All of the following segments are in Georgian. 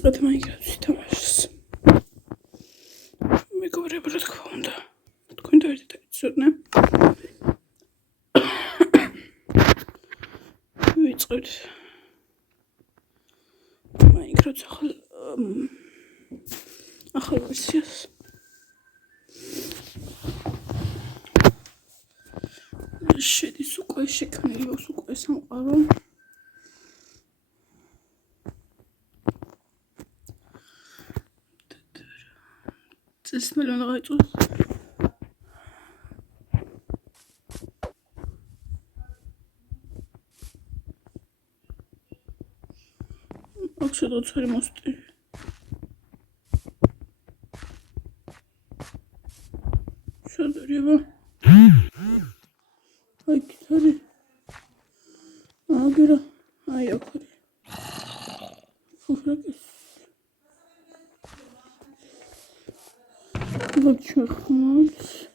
დავიწყეთ მაინკრაფტში თამაშს. მეგობრებო, რა თქმა უნდა, თქვენ დავიდეთ იცოდნე. ვიწყებთ მაინკრაფტს ახალ ვერსიას. შედის უკვე შექმნილი აქვს უკვე სამყარო. წესმელი უნდა გაიწვოს. აქ შედაცველი მოსტი. შედარება. აი კითარი. აგერა. აი აქ. ფუფრაკის. Лучше хмать.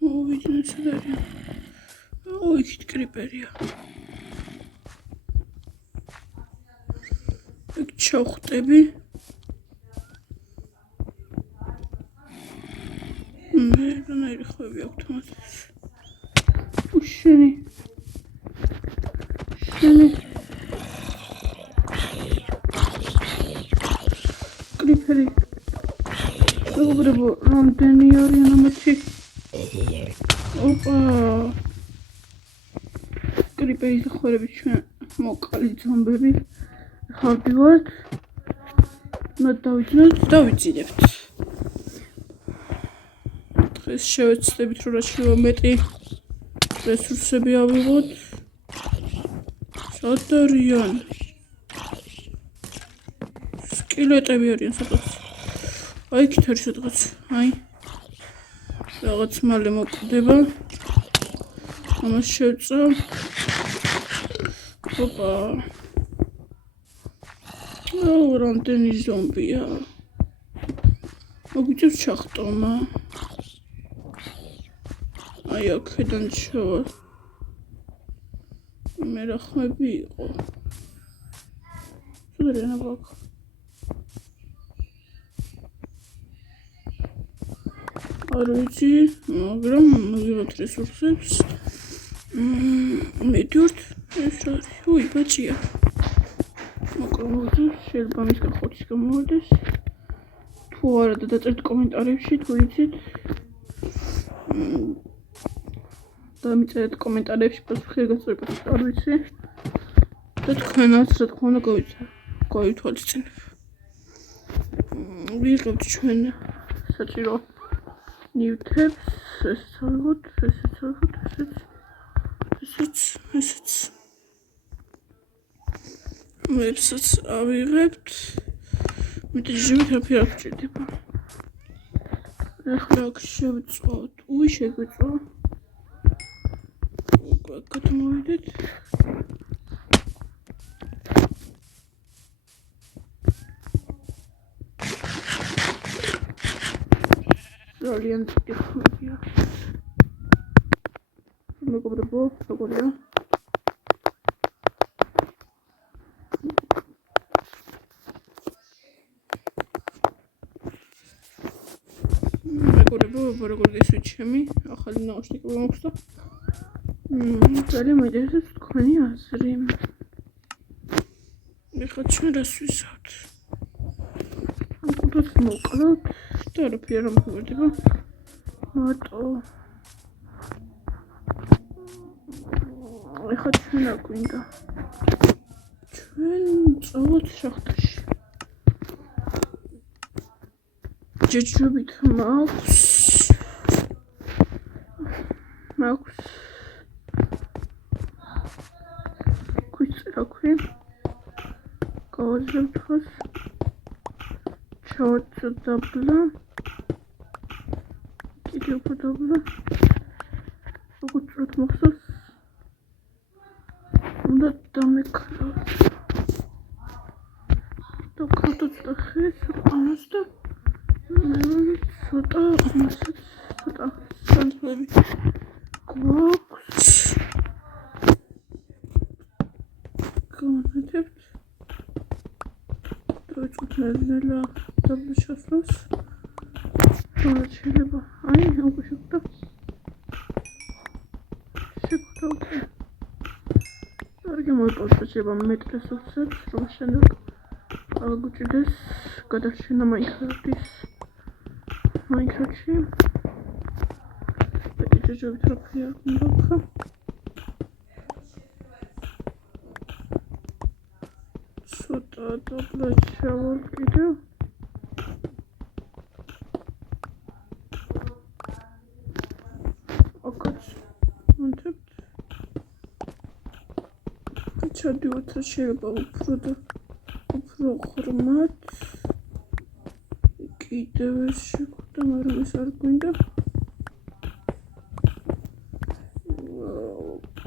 Увидим сюда. Ой, криперия. Чохтеби. Наверное, рихови автоматис. Ушени. Шени. Крипери. Мეგობრებო, რამდენი არიან ამათი? ოპა. კრიპერის ხორები ჩვენ მოკალი ზომბები. ხავდივართ. დავიძინებთ. დღეს შევეცდებით, რომ რა შეიძლება მეტი რესურსები ავიღოთ. სად არიან? სკილეტები არიან სადაც. აი კითარი სადღაც, აი რაღაც მალე მოკვდება. ამას შევწევ. ოპა. რამდენი ზომბია. მოგვიწევს ჩახტომა. აი აქედან ჩავა. მე რა ხმები იყო. სულერენ აბაქ. არ ვიცი, მაგრამ მივიღეთ რესურსებს. მედურთ ეს არის. უი, ბაჭია. მოკროვდი, შეიძლება მისგან ხოთის გამოვიდეს. თუ არა და დაწერთ კომენტარებში, თუ იცით. დამიწერეთ კომენტარებში პასუხი გასწორებას არ ვიცი. და თქვენაც რა თქმა უნდა გავითვალისწინებ. ვიღებთ ჩვენ საჭირო ნიუტებს, ესეც. მეცაც ავიღებთ. მეტიჟებით რაფერი არ გჭირდება. ახლა აქ შევწვავთ. უი შეგვიწვა. გადმოვიდეთ. ძალიან დიდი ხმებია. მეგობრებო, როგორია? მეგობრებო, როგორ გესვით ჩემი ახალი ნაუშნიკები მაქვს და ძალიან მაინტერესებს თქვენი აზრი. ეხლა ჩვენ რას ვისაუბრთ? ამ კუთხეს მოვკლავთ და არაფერი არ მომხმარდება. მარტო ეხლა ჩვენ რა გვინდა? ჩვენ წავთ შახტაში. ჯეჯობით მაქვს ქვი გავაზრდოთ ჩავწვდ დაბლა კიდევ დაბლა როგორც წროთ მოხსოვს უნდა დამეკრავთ და ქართოთ და ხეს ამას და ცოტა სანთლები გვაქვს გავანათებთ დავიწყოთ ნელ-ნელა დაბლის შესვლას. რაც შეიძლება. აი, უკვე შეგვდა. კარგი მოიყვება შეიძლება მეტრეს უცებ, რომ შემდეგ აღგვიჭირდეს გადარჩენა Minecraft-ში. ჯერჯერობით რაფია უნდა. ცოტა დაბლად ჩავალ კიდევ. ოკეი. უნთებთ. ჩადივართ შეიძლება უფრო ღრმად. კიდევ ეს შეგვდა, მაგრამ ეს არ გვინდა.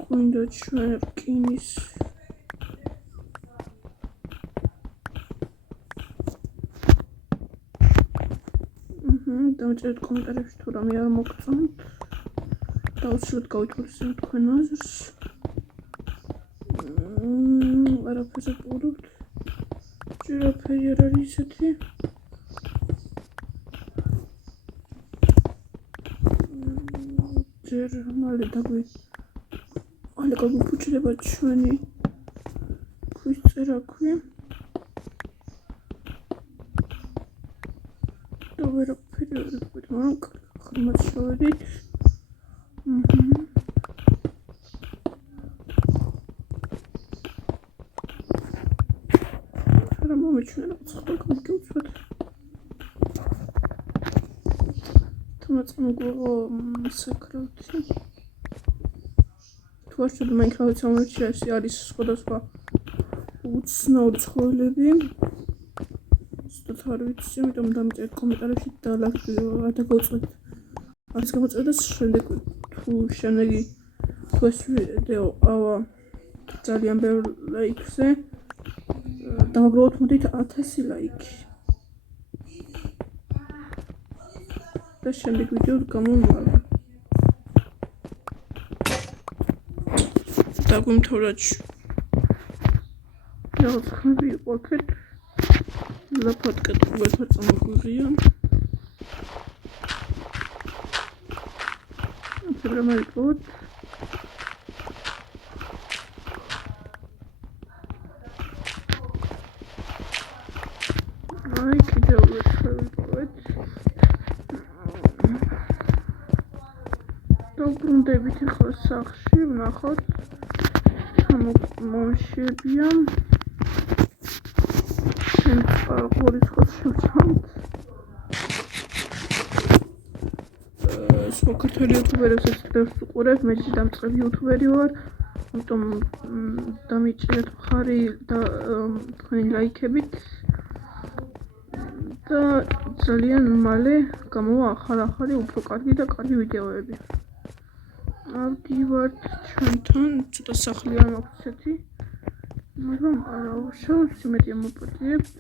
გვინდა ჩვენ რკინის დავწერთ კომენტარებში თუ რამე არ მოგწონთ. დავუშვათ გავიტყურეთ თქვენ აზრს. არაფერს ვუყურებთ. ჯერაფერი არ არის ისეთი. ჯერ მალე გაგვიფუჭდება ჩვენი ქვის წერაქვი. და ვერაფერი არ ვიყავით, მაგრამ ხმად შევედით. არა მომიჩნია რაღაც სხვა გამიგეუცვათ. თუმცა მოგვიღო საკრავთი. თუ არ შევდო Minecraft-ს ამორჩიეს არის სხვადასხვა უცნაური ცხოველები. არ ვიცი, იმიტომ დამიწერეთ კომენტარებში და გადაგავწყვეტ არის გამოწვევას შემდეგ თუ ეს ვიდეო ავა ძალიან ბევრ ლაიქზე დავაგროვოთ მოდით 1000 ლაიქი და შემდეგ ვიდეოს გამომავალ დაგვიმთავრა რაღაც ხმები იყვაკეთ ლაფატკეთ უერთო წამოგვიღია ახლა მოვიყოთ აი კიდევ ვეცხოვეთ დავბრუნდებით ახლა სახლში ვნახოთ მომშებია ყურის ხოს შევჭამთ სხვა ქართველი იუთუბერებსაც ბევრს ვუყურებ მე დამწყები იუთუბერი ვარ ამიტომ დამიჭირეთ მხარი და თქვენი ლაიქებით და ძალიან მალე გამოვა ახალი უფრო კარგი და კარგი ვიდეოები ავდივართ ჩვენთან ცოტა სახლი არ მაქვს ესეთი მაგრამ არა უშავს იმედია მოპატიებთ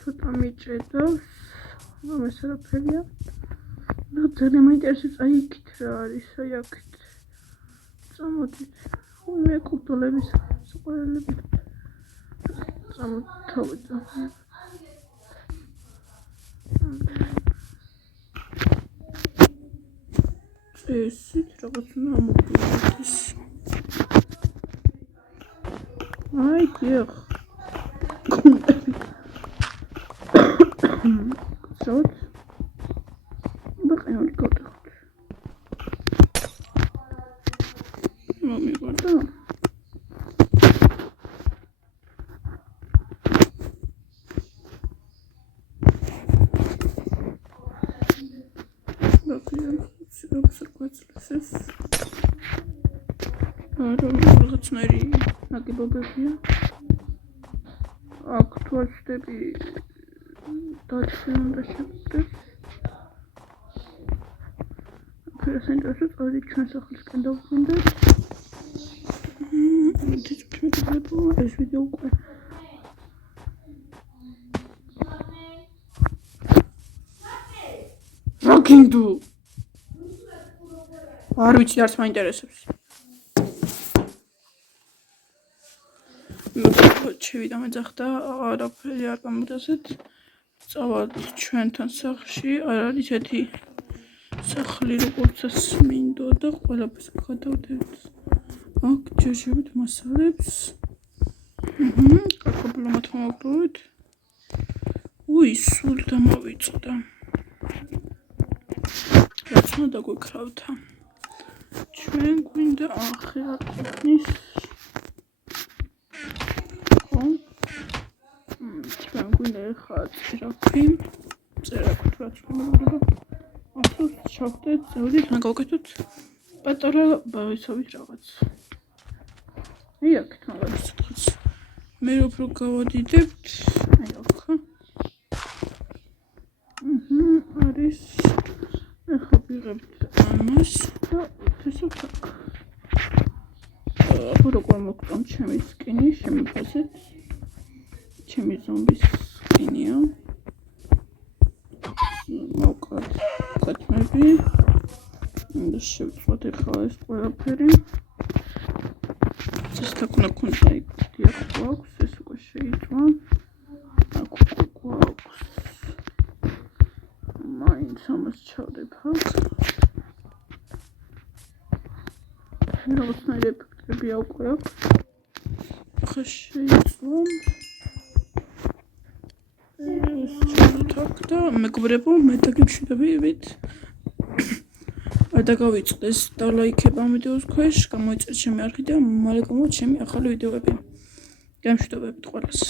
ცოტა მიჭედავს მაგრამ ეს არაფერია და ძალიან მაინტერესებს აი იქით რა არის აი აქეთ წამოდით მე კურდულების სიყვარელები წამოთავეთ ესეთ რაღაც ნამოგვიდეს აი დიახ ზოთ ბაყინო გოტახოთ მომიგვარდა რაღაცნაირი ნაგებობებია აქ თუ არ ვშტები დაცვი უნდა შევწერ აქ საინტერესო წავედით ჩვენ სახლისკენ დავბრუნდეთ ეს ვიდეო უკვე რა გინდო არ ვიცი არც მაინტერესებს შევიდა მეძახდა არაფერი არ გამოდასეთ წავალთ ჩვენთან სახლში არ არის ესეთი სახლი როგორცაც მინდოდა ყველაფერს გადავდეთ აქ ჯერჯერობით მასალებს კარტოფილო მოგდოვით უი სულ დამავიწყდა რაც უნდა გვეკრავდა ჩვენ გვინდა ახლა ყოფნის ჩვენ გვინდა ახლა წერაქვი რაც მომდობა ახლა შევხვდეთ ზევდით რა გავაკეთოთ პატარა ისობით რაღაც აი აქ რაღაც მე უფრო გავადიდებთ აი აქ არის ახლა ვიღებთ ამას და ესეთ აქ როგორ მოგწონთ ჩემი სკინი შემიფასეთ ჩემი ზომბის სკინია მოვკრათ კეთმები და შევწყვეტ ახლა ეს ყველაფერი ეს თქონდა იქ გვაქვს ეს უკვე შეიწვა აქ უკვე გვაქვს მაინც ამას ჩავდებ აქ რაღაცნაირი ეფექტები უკვე აქვს ახლა შეიწვა და მეგობრებო მე დაგემშვიდობებით არ დაგავიწყდეს და ლაიქება ამ ვიდეოს ქვეშ გამოიწერეთ ჩემი არხი და მალე გამოვიდეთ ჩემი ახალი ვიდეოები. Gemშვიდობებით ყველას.